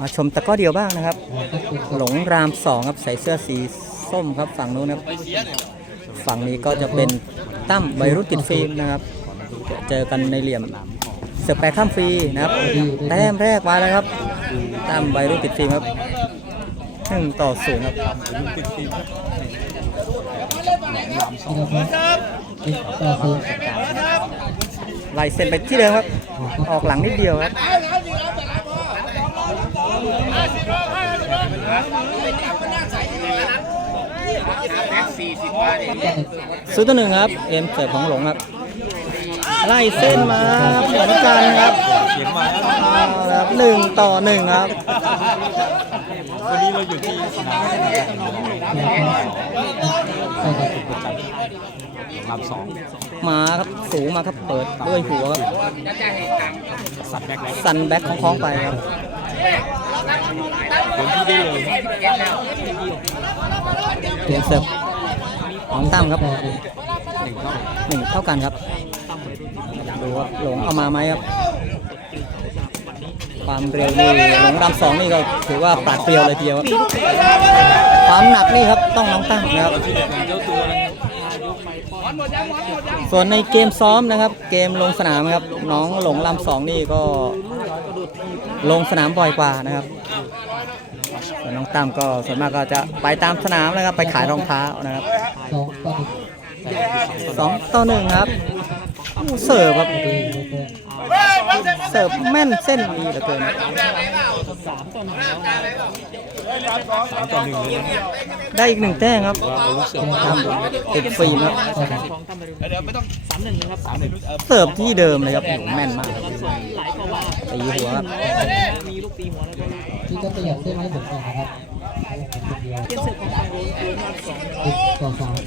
มาชมตะกร้อเดียวบ้างนะครับ หลงรามสองครับใส่เสื้อสีส้มครับฝั่งนู้นครับ ฝั่งนี้ก็จะเป็นตั้มใบรุ่นติดฟิล์มนะครับจะเจอกันในเหลี่ยมเสือแปรข้ามฟรีนะครับ แต้มแรกมาแล้วครับ ตั้มใบรุ่นติดฟิล์มครับหนึ่งต่อศูนย์ครับต่อสู้ไล่เส้นไปที่เดิมครับ ออกหลังนิดเดียวครับ ศูนย์ต่อหนึ่งครับ เอ็มเสิร์ฟของหลงครับ ไล่เส้นมาเหมือนกันครับเอาละครับหนึ่งต่อหนึ่งครับ วันนี้เราอยู่ที่สนามใส่กับลำสองมาครับสูงมาครับเปิดด้วยหัวครับ สัตว์แบกเลยสันแบ็คของคล้องไปครับ คนที่ได้เลยเปลี่ยนเสิร์ฟของตั้มครับหนึ่งเท่ากันครับดูว่าหลงเอามาไหมครับ ความเร็วนี่หลงดำสองนี่ก็ถือว่าปราดเปรียวเลยทีเดียวครับความหนักนี่ครับต้องน้องตั้มนะครับ ส่วนในเกมซ้อมนะครับ เกมลงสนามครับน้องหลงลำสองนี่ก็ลงสนามบ่อยกว่านะครับส่วนน้องตั้มก็ส่วนมากก็จะไปตามสนามนะครับ ไปขายรองเท้านะครับสองต่อหนึ่งครับเสิร์ฟครับ เสิร์ฟแม่นเส้นดีเหลือเกินสามต่อหนึ่งได้อีกหนึ่งแต้มครับว่าอาวุธเสริมตั้มติดฟิล์มครับต่อหนึ่งสามหนึ่งเสิร์ฟที่เดิมเลยครับแม่นมากตีหัวที่ก็ประหยัดได้ไหมเหมือนกันครับ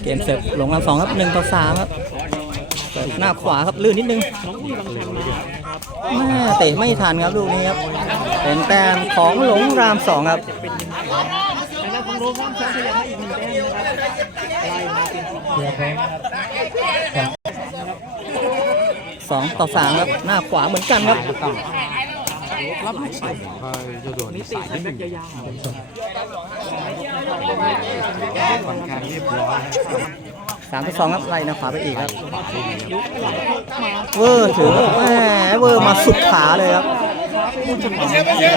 เกมเสิร์ฟหลงลำสองครับหนึ่งต่อสามครับ หน้าขวาครับลื่นนิดนึงแม่เตะไม่ทันครับลูกนี้ครับเป็นแต้มของหลงรามสองครับสองต่อสามครับหน้าขวาเหมือนกันครับรับสายก็เจ้าตัวนี้สายที่หนึ่งค่อนข้างเรียบร้อย สามต่อสองครับไล่หน้าขวาไปอีกครับเวอร์ถือแหมเวอร์มาสุดขาเลยครับ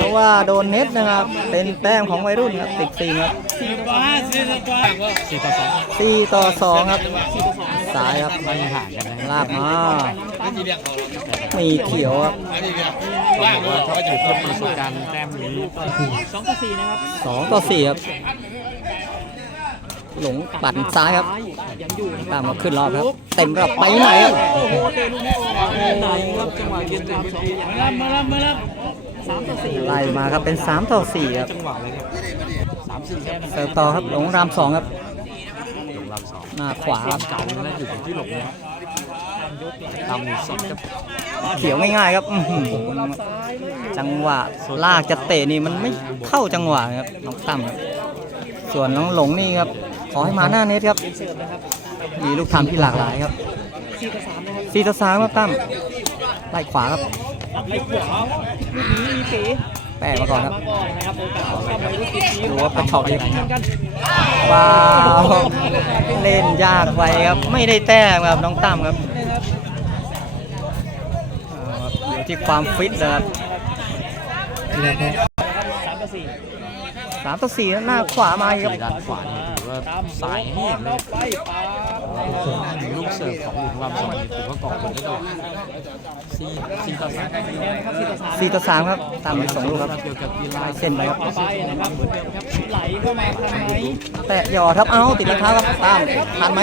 เพราะว่าโดนเน็ตนะครับ เป็นแต้มของวัยรุ่นครับติดฟิล์มครับสี่ต่อสองสี่ต่อสองครับสายครับไม่ห่างกันนะลากมามีเขียวครับต้องบอกว่าถ้าจุดเพิ่มประสบการณ์แต้มนี้สองต่อสี่ครับ หลงปั่นซ้ายครับตามมาขึ้นรอบครับ เต็มรอบไปไหนครับไหนครับจังหวะเกมเต็มที่ไล่มาครับเป็น3ต่อ4ครับจังหวะเลยครับสามสี่แต้มเสิร์ฟต่อครับหลงรามสองครับลงลำสองหน้าขวาครับเก่าเลยนะอยู่ที่หลงเนี่ยตำหนึ่งสดครับเขียวง่ายๆครับอื้อหือจังหวะลากจะเตะนี่มันไม่เข้าจังหวะครับน้องตั้มครับส่วนน้องหลงนี่ครับ ขอให้มาหน้าเน็ตครับ มีลูกทำที่หลากหลายครับสี่ต่อสามครับตั้มไล่ขวาครับแปะมาก่อนครับดูว่าเป็นช็อตดีว้าวเล่นยากไปครับ ไม่ได้แต้มครับน้องตั้มครับเอาครับอยู่ที่ความฟิตนะครับเดียวพร้อมสามต่อสี่หน้าขวามาอีกครับด้านขวานี่ถือ ว่าสายให้เห็นเลยลูกเสิร์ฟของหลุมลำสองนี่ถือว่าก่อผลได้ตลอดสี่สี่ต่อสามสี่ต่อสามครับตามไปสองลูกครับเกี่ยวกับกีฬาลายเส้นไปครับไปนะครับเหมือนเดิมครับไหลเข้ามาทางไหนแตะหยอดครับเอ้าติดรองเท้าครับตามทันไหม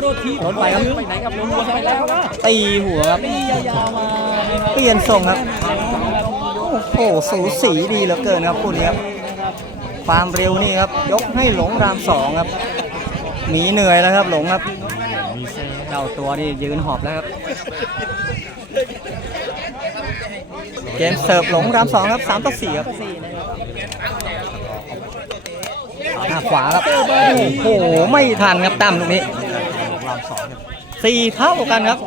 โรทีรถไปครับไปไหนครับลงหัวไปแล้วนะตีหัวครับตียาวๆมานะครับเปลี่ยนทรงครับโอ้โหสูสีดีเหลือเกินครับคู่นี้ครับ ความเร็วนี่ครับ ยกให้หลงรามสองครับหนีเหนื่อยแล้วครับหลงครับเจ้าตัวนี่ยืนหอบแล้วครับ เกมเสิร์ฟหลงรามสองครับสามต่อสี่ครับหน้าขวาครับ โอ้โห ไม่ทันครับตั้มตรงนี้ลำสองเนี่ยสี่เท่ากันครับ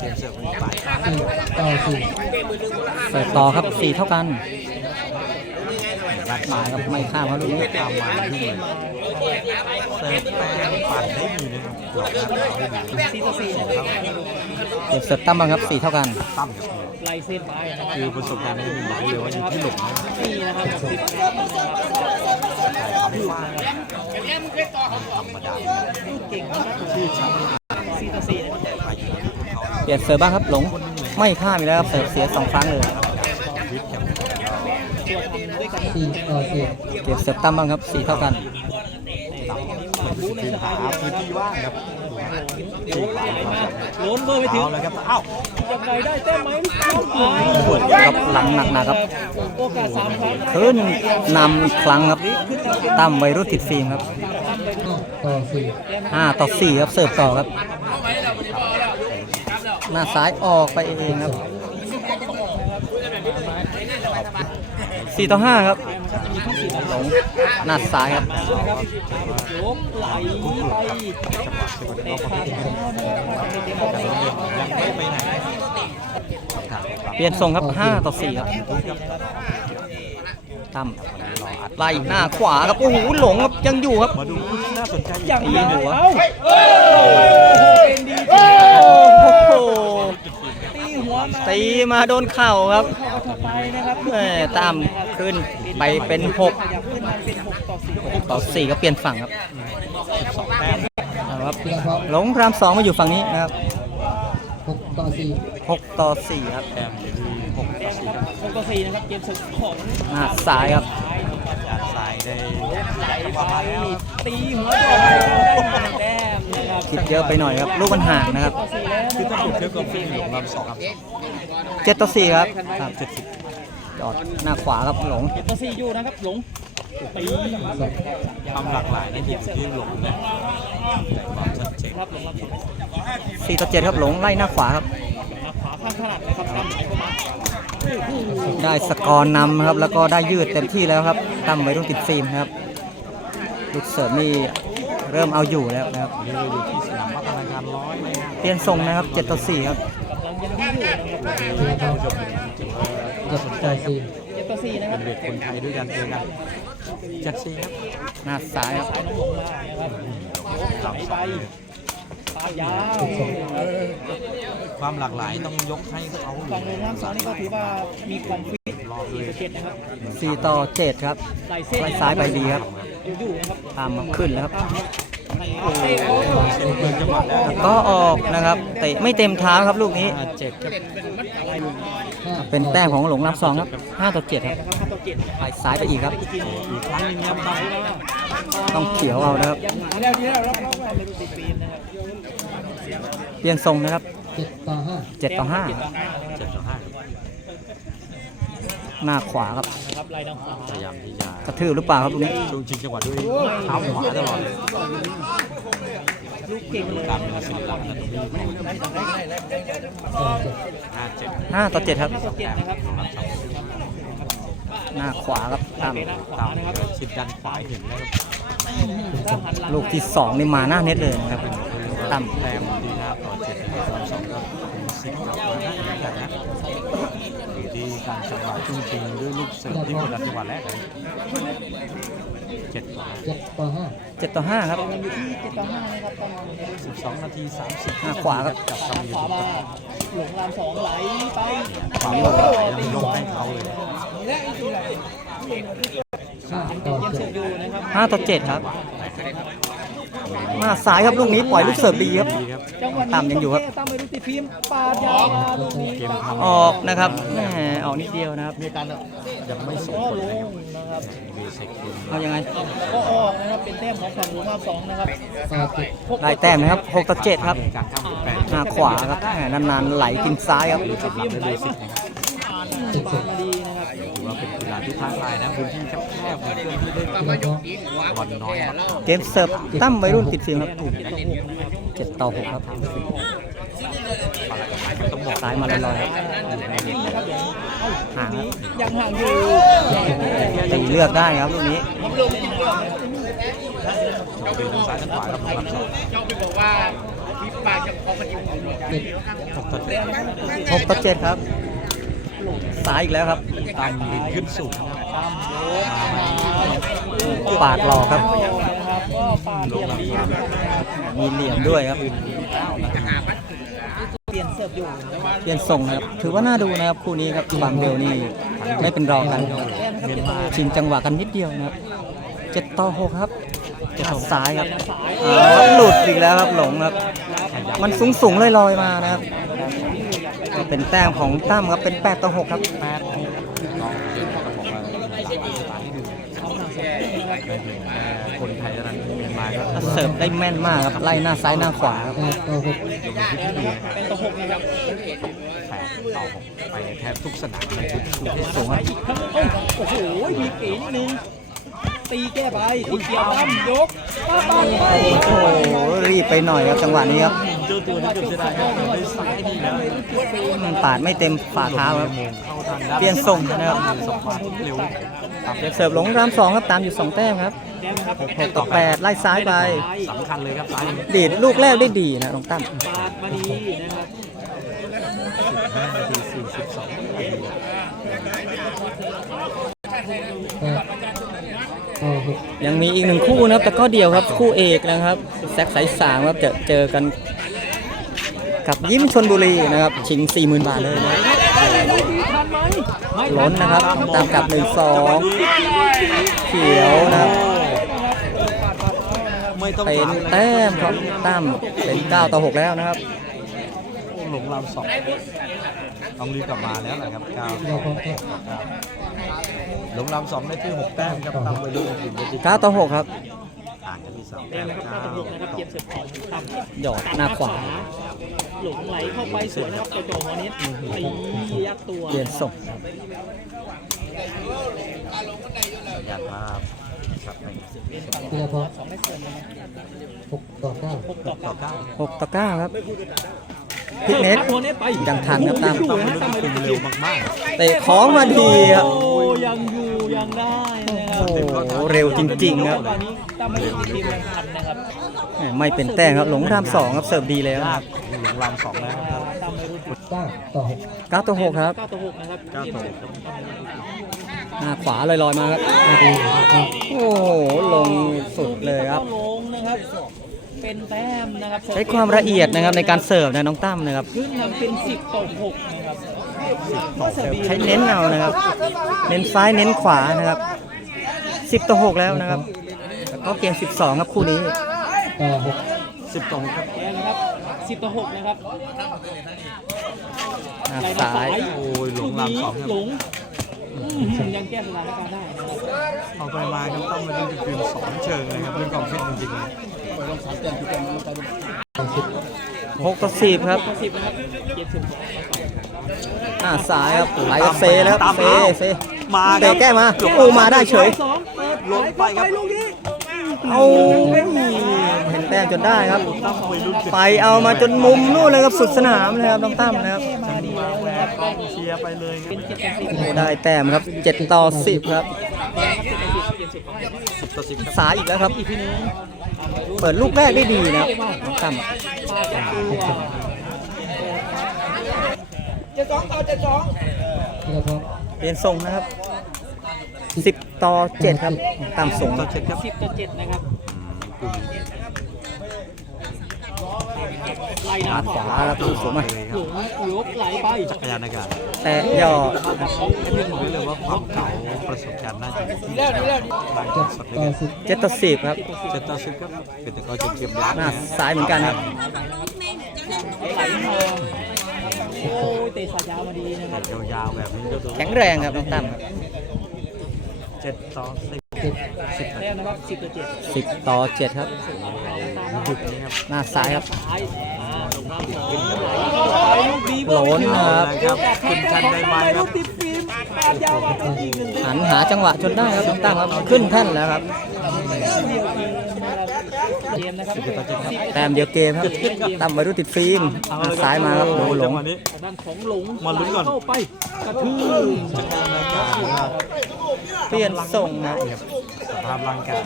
เกมเสิร์ฟมันฝ่ายข้างต่อครับสี่เท่ากัน มายครับไม่ข้ามครับลูกนี้ตามมาที่เลยเสิร์ฟแปงปั่นได้ดีเลยครับหลอกหน้าเท้าได้ดีสี่ต่อสี่เก็บเสิร์ฟตั้มบ้างครับสี่เท่ากันตั้มครับไล่เส้นไปคือประสบการณ์ที่ผมบอกเลยว่าอยู่ที่หลงนะนี่นะครับสิบครับใครทำว่าธรรมดาเก่งนะครับชื่อช้ำสี่ต่อสี่นะครับไปอยู่ที่เขาเปลี่ยนเสิร์ฟบ้างครับหลงไม่ข้ามอีกแล้วครับเสิร์ฟเสียสองครั้งเลย วิทย์แคมป์ ตัวทำด้วยกัน สี่ต่อสี่เก็บเสิร์ฟตั้มบ้างครับสี่เท่ากันคือหาพื้นที่ว่างครับโล้นไหลมาโล้นเบอร์ไปถึงเอาเลยครับเอ้ายังไงได้แต้มไหมน้องหายครับหลังหนักๆครับโอกาสสามครั้งขึ้นนำอีกครั้งครับตั้มวัยรุ่นติดฟิล์มครับห้าต่อสี่ห้าต่อสี่ครับเสิร์ฟต่อครับ หน้าซ้ายออกไปเองครับ สี่ต่อห้าครับหลงหน้าซ้ายครับยกไหลไปเตะขาดเข้านะครับเตะบอลไปยังไม่ไปไหนคำถามเปลี่ยนทรงครับห้าต่อสี่ครับตั้มไล่หน้าขวาครับโอ้โหหลงครับยังอยู่ครับมาดูคู่ที่น่าสนใจอีกอย่างตีไรหัวเอ้าเป็นดีโอ้โหตีหัวมาตีมาโดนเข่าครับ เข้าถัดไปนะครับแม่ตามขึ้นไปเป็นหกขยับขึ้นมาเป็นหกต่อสี่ต่อสี่ก็เปลี่ยนฝั่งครับสองแต้มนะครับเพียงพร้อมหลงรามสองมาอยู่ฝั่งนี้นะครับหกต่อสี่หกต่อสี่ครับแต้มอยู่ที่หกต่อสี่ครับหกต่อสี่นะครับเกมสุดของหน้าซ้ายครับด้านซ้ายได้ไหลจังหไปวะมาแล้วตีหัวโดนได้แต้มนะครับคิดเยอะไปหน่อยครับลูกมันห่างนะครับต่อสี่แล้วคือถ้าเปรียบเทียบกับฟิล์มหลงลำสองครับเจ็ดต่อสี่ครับครับเจ็ดสิบ จอดหน้าขวาครับหลงเจ็ดต่อสี่อยู่นะครับหลงตีความหลากหลายในทีมที่หลงเนี่ยแต่ความชัดเจนครับหลงรับสองสี่ต่อเจ็ดครับหลงไล่หน้าขวาครับขวาข้างถนัดนะครับทำไหนเข้ามาโอ้โหได้สกอร์นำครับแล้วก็ได้ยืดเต็มที่แล้วครับตั้มไว้รุ่นติดฟิล์มนะครับลูกเสิร์ฟนี่เริ่มเอาอยู่แล้วนะครับวันนี้เราอยู่ที่สนามพัฒนาการร้อยเลยนะเปลี่ยนทรงนะครับเจ็ดต่อสี่ครับ เพียงพร้อมผู้ชมถือว่าเจ็ดต่อสี่เจ็ดต่อสี่นะคเป็รับนเด็กคนไทยด้วยกันเจอกันเจ็ดสี่ครับหน้าซ้ายครับสายน้องหลงมานะครับไหลไปปาดยาวความหลากหลายต้องยกให้เขาเลฝั่งยโรงน้ำสองนี่ก็ถือว่ามีความฟิตรอบเลสี่ยสเก็ตนะครับสี่ต่อเจ็ดครับ ไหลเส้นไล่ซ้ายไปดีครับ อยู่ๆนะครับตามมาขึ้นแล้วครับเตะโอ้โห เกินจังหวะแล้วแต่ก็ออกนะครับเตะไม่เต็มเท้าครับลูกนี้เจ็ดครับเป็นแต้มของหลงรามสองครับห้าต่อเจ็ดครับนะครับห้าต่อเจ็ดไปซ้ายไปอีกครับ อีกครั้งหนึงครับต้องเขียวเอานะครับยังหาแล้วที่แล้วรอบๆไม่รู้ติดฟิล์มนะครับ เปลี่ยนทรงนะครับเจ็ดต่อห้าเจ็ดต่อห้าเจ็ดต่อห้าครับ ห้าครับหน้าขวาครับ นะครับไล่ทางขวาพยายามที่จะกระทืบหรือเปล่าครับลูกนี้ ช่วงชิงจังหวะด้วยเท้าขวาตลอดเลยลูกเก่งเลยการเป็นศิลปะนะตรงนี้ต่อเจ็ดห้าเจ็ดห้าต่อเจ็ดครับห้าต่อเจ็ดนะครับหน้าขวาครับตามเป็นหน้าขวาตามนะครับชิดด้านขวาเห็นแล้วครับถ้าหันหลังลูกที่สองนี่มาหน้าเน็ตเลยนะครับต่ำแต้มที่ห้าต่อเจ็ดนะครับลำสองก็เป็นซิกกลับมาได้เหมือนกันนะ อยู่ที่การจังหวะช่วงชิงด้วยลูกเสิร์ฟที่กดดันจังหวะแรกเลยเจ็ดต่อเจ็ดต่อห้าเจ็ดต่อห้าครับมันอยู่ที่เจ็ดต่อห้านะครับตอนนี้สิบสองนาทีสามสิบหน้าขวาครับจับทางทำอยู่ขวามาหลงรามสองไหลไปขวาหลงไหลแล้วยกให้เขาเลยห้าต่อยังเจ็เสิดร์ฟอยู่นะครับ ห้าต่อเจ็ดครับหน้าซ้ายครับลูกนี้ปล่อยลูกเสิร์ฟดีครับดีครับจังหวะนี้ตามยังอยู่ครับตามไปดูติดฟิล์มปาดยาวมาลูกนี้เกมตามทำออกนะครับแหมออกนิดเดียวนะครับยังไม่ส่งก็ผลลเลยงนะครับเบสิกคือเอายังไง ก็ออกนะครับเป็นแต้มของฝั่งหลวงรามสองนะครับต่อเจ็ดได้แต้มนะครับหกต่อเจ็ดครับการข้ามเปลี่ยนแปลงหน้าขวาครับแหมนานๆไหลกินซ้ายครับสำหรับในเบสิกนะครับเจ็ดบาสิบงมาดี ที่ท้าทายนะพื้นที่แคบๆเหมือนกันที่ได้เพียงพร้อมบอลน้อยมากเกมเสิร์ฟตั้มวัยรุ่นติดฟิล์มครับเจ็ดต่อหกครับต้องบอกซ้ายมาลอยๆครับห่างครับยังห่างอยู่ตีเลือกได้ครับลูกนี้เป็นทางซ้ายทางขวากับทางสองเจ้าไปบอกว่าวิปเจ็ดหกต่อเจ็ดหกต่อเจ็ดครับ สายอีกแล้วครับตามดินขึ้นสูงปาดหลอกครับนะครับก็ปาดเหลี่ยมดีครับมีเหลี่ยมด้วยครับเปลี่ยนเสิร์ฟอยู่เปลี่ยนส่งนะครับ ถือว่าน่าดูนะครับ คู่นี้ครับความเร็วนี่ไม่เป็นรองกันชิงจังหวะกันนิดเดียวนะครับเจ็ดต่อหกครับหัดซ้ายครับอ่าหลุดอีกแล้วครับหลงครับ มันสูงสูงๆลอยๆมานะครับก็ เป็นแต้มของตั้มครับเป็นแปดต่อหกครับแปดหกต้องบอกว่าสายดึงได้ถึงคนไทยรันเมียนมาก็เสิร์ฟได้แม่นมากครับไล่หน้าซ้ายหน้าขวาครับแปดต่อหเป็นตัวหกนะครับแปดต่อหกไปแทบทุกสนามเลยทุกทุกสูงครับโอ้โหมีเก๋นิดนึงตีแก้ไปตีเกียวตั้มยกป้าปังไปโอ้โหรีบไปหน่อยครับจังหวะนี้ครับ เจตัวนี้เกือบจะได้ได้ซ้ายดีนะมันปาดไม่เต็มฝ่าเท้าครับเข้าทางเปลี่ยนทรงนะครับเร็วเด็กเสิร์ฟหลงรามสองครับตามอยู่สองแต้มครับแดงครับหกต่อแปดไล่ซ้ายไปสำคัญเลยครับซ้ายดีดลูกแรกได้ดีนะน้องตั้มปาดมาดีนะครับสี่สิบสองยังมีอีกหนึ่งคู่นะครับแต่ก็เดียวครับคู่เอกนะครับแซกสายสามครับจะเจอกัน กับยิ้มชนบุรีนะครับ ชิง 40,000 บาทเลยนะทันไหมไม่ล้นนะครับ ตามกลับ 1-2 เขียวนะครับไม่ต้องเป็นแต้มครับตั้มเป็น 9 ต่อ 6 แล้วนะครับ หลงลำสองต้องรีบกลับมาแล้วนะครับเก้าเราพร้อมก็หลงลำสองได้ที่หกแต้มครับตามไปรุ่นอื่นได้ที่9ต่อ6ครับ ห่างกันที่สองแดแต้งมนะครับเก้าเก้าต่อหกนะครับเกมเสิร์ฟของตั้มหยอดหน้าขวา หลงไหลเข้าไปสวยนะครับโจโจหัวนี้ตียักตัวเปลี่ยนส่งสัญญาณภาพชัดไปเรือพร้อมสองไม่เสิร์ฟนะครับหกต่อเก้าหกต่อต่อเก้าเก้า6ต่อ9ครับ พิกเน็ตโหัวนี้ไปยังทันครับตั้มต้องไปรุ่นคุมเร็วมากเตะของมาดีครับโอ้ยังอยู่ยังได้นะครับโอ้โหเร็วจริงๆครับตอนนี้ตั้มไม่ได้ทีมยังทันนะครับแหม่ไม่เป็นแต้มครับหลงรามสองครับเสิร์ฟดีแล้วๆยากหลงลำสองแล้วครับตั้มไม่รู้เก้าต่อหก9ต่อ6ครับเก้าต่อหกนะครับเก้าต่อหกครับหน้าขวาลอยๆมาครับไม่ดีนะครับโอ้โหลงสุดเลยครับลงนะครับ เป็นแต้มนะครับใช้ความละเอียดนะครับในการเสิร์ฟนะน้องตั้มนะครับขึ้นนำเป็นสิบต่อหกนะครับเสิร์ฟใช้เน้นเอานะครับ เน้นซ้ายเน้นขวานะครับ10ต่อ6แล้วนะครับแล้วก็เกม12ครับคู่นี้ต่อหกสิบต่อหกครับแกนะครับสิบต่อหกนะครับหน้าไหลมาซ้าซ้ายยโอ้ยหลงลำสองครับหลงอื้อหือยังแก้สถานการณ์ได้นะครับเอาไปมาครับต้องมาดูจุดเปลี่ยนสองเชิงเลยครับเรื่องความฟิตจริงๆ เลยต่อสิบ6ต่อ10ครับต่อสิบนะครับเกมสิบสองหน้าซ้ายครับไหลกับเซแล้วครับเซเซมาคเตะรับแก้มาโอ้มาได้เฉยสองเปิดลงไปครับลูกนี้เอาเห็นแต้มจนได้ครับตั้มไปรุ่นจุดไปเอามาจนมุมนู่นเลยครับสุดสนามเลยครับน้องตั้มนะครับมาดีแล้วนะครับกองเชียร์ไปเลยครับเป็นเจ็ดต่อสิบโอ้โหได้แต้มครับ7ต่อ10 ครับเกมสิบของสิบต่อสิบครับสายอีกแล้วครับอีกทีนึง เปิดลูกแรกได้ดีนะครับน้องตั้มปาจับตัวเจ็ดสองต่อเจ็ดสองเรือพร้อมเปลี่ยนทรงนะครับ10ต่อ7ครับตามส่งต่อเจ็ดครับสิบต่อเจ็ดนะครับไล่ ขาน้ำขวาครับดูสูงมาเลยคหรัลบงยกไหลไปจักรยานอากาศแต่ย่อให้พี่บอกได้เลยว่าความเก่าประสบการณ์น่าจะดีที่หลังเจ็จากดสดเลยต่อครับสิบ7ต่อ10ครับเจ็ดต่อสิบครับเป็นแต่ก็จะเก็บล้างหน้าซ้ายเหมือนกันครับไหลมาโอ้ยเตะสายยาวมาดีนะครับยาวๆแบบนี้ก็ดูแข็งแรงครับน้องตั้มครับเจ็ดต่อสิบ สิบแต้มนะครับสิบต่อเจ็ด10ต่อ7ครับหยุดนี้ครับหน้าซ้ายครับซ้ายลูกดีโหลนนะครับคุณทันได้ไหมครับติดฟิล์มปาดยาวมาเป็นอีกหนึ่งหันหาจังหวะจนได้ครับตั้งครับขึ้นแท่นแล้วครับ เกมนะครับสิบต่อเจ็ดครับแต้มเดียวเกมครับตั้มไว้ดูติดฟิล์มหน้าซ้ายมาครับโดนหลจังหวะนี้ด้านของหลงมาลุ้นก่อนเข้าไปกระทืบจักรยานอากาศครับเปลี่ยนส่งนะสภาพร่างกาย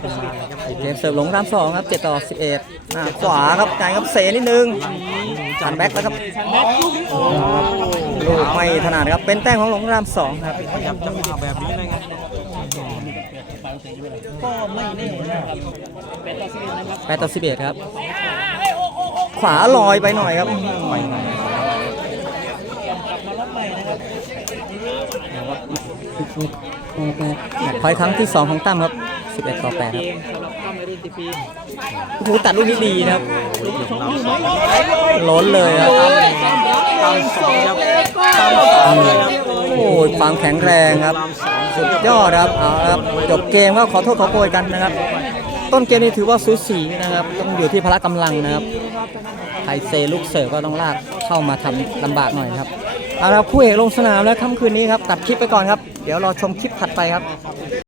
ขึ้นมาเลยครับไอเกเดียมเสิร์ฟหลงรามสองครับ7ต่อ11หน้าขวาครับจ่ายครับเสนิดนึงจันแบ็คแล้วครับชันแบ็คลูกนี้โอ้ลูกไม่ถนัดครับเป็นแต้มของหลงรามสองครับขยับจังหวะแบบนี้เลยครับ ก็ไม่แน่นะครับเป็นต่อสิบเอ็ดนะครับแปดต่อสิบเอ็ดครับ ขวาลอยไปหน่อยครับไปหนกลับมาล็อกใหม่นะครับพอยครั้งที่2ของตั้มครับ11ต่อ8คเกรับมสำหรับโอ้โหตัดลูกนี้ดีนะครับล้นเลยครับตามสองครับตามสองเลยครับโอ้ยความแข็งแรงครับ สุดยอดครับเอาละครับจบเกมก็ขอโทษขอโพยกันนะครับ ต้นเกมนี้ถือว่าสูสีนะครับ ต้องอยู่ที่พละกำลังนะครับไทเซลูกเสิร์ฟก็ต้องลากเข้ามาทำลำบากหน่อยครับเอาละครับคู่เอกลงสนามแล้วค่ำคืนนี้ครับตัดคลิปไปก่อนครับ เดี๋ยวรอชมคลิปถัดไปครับ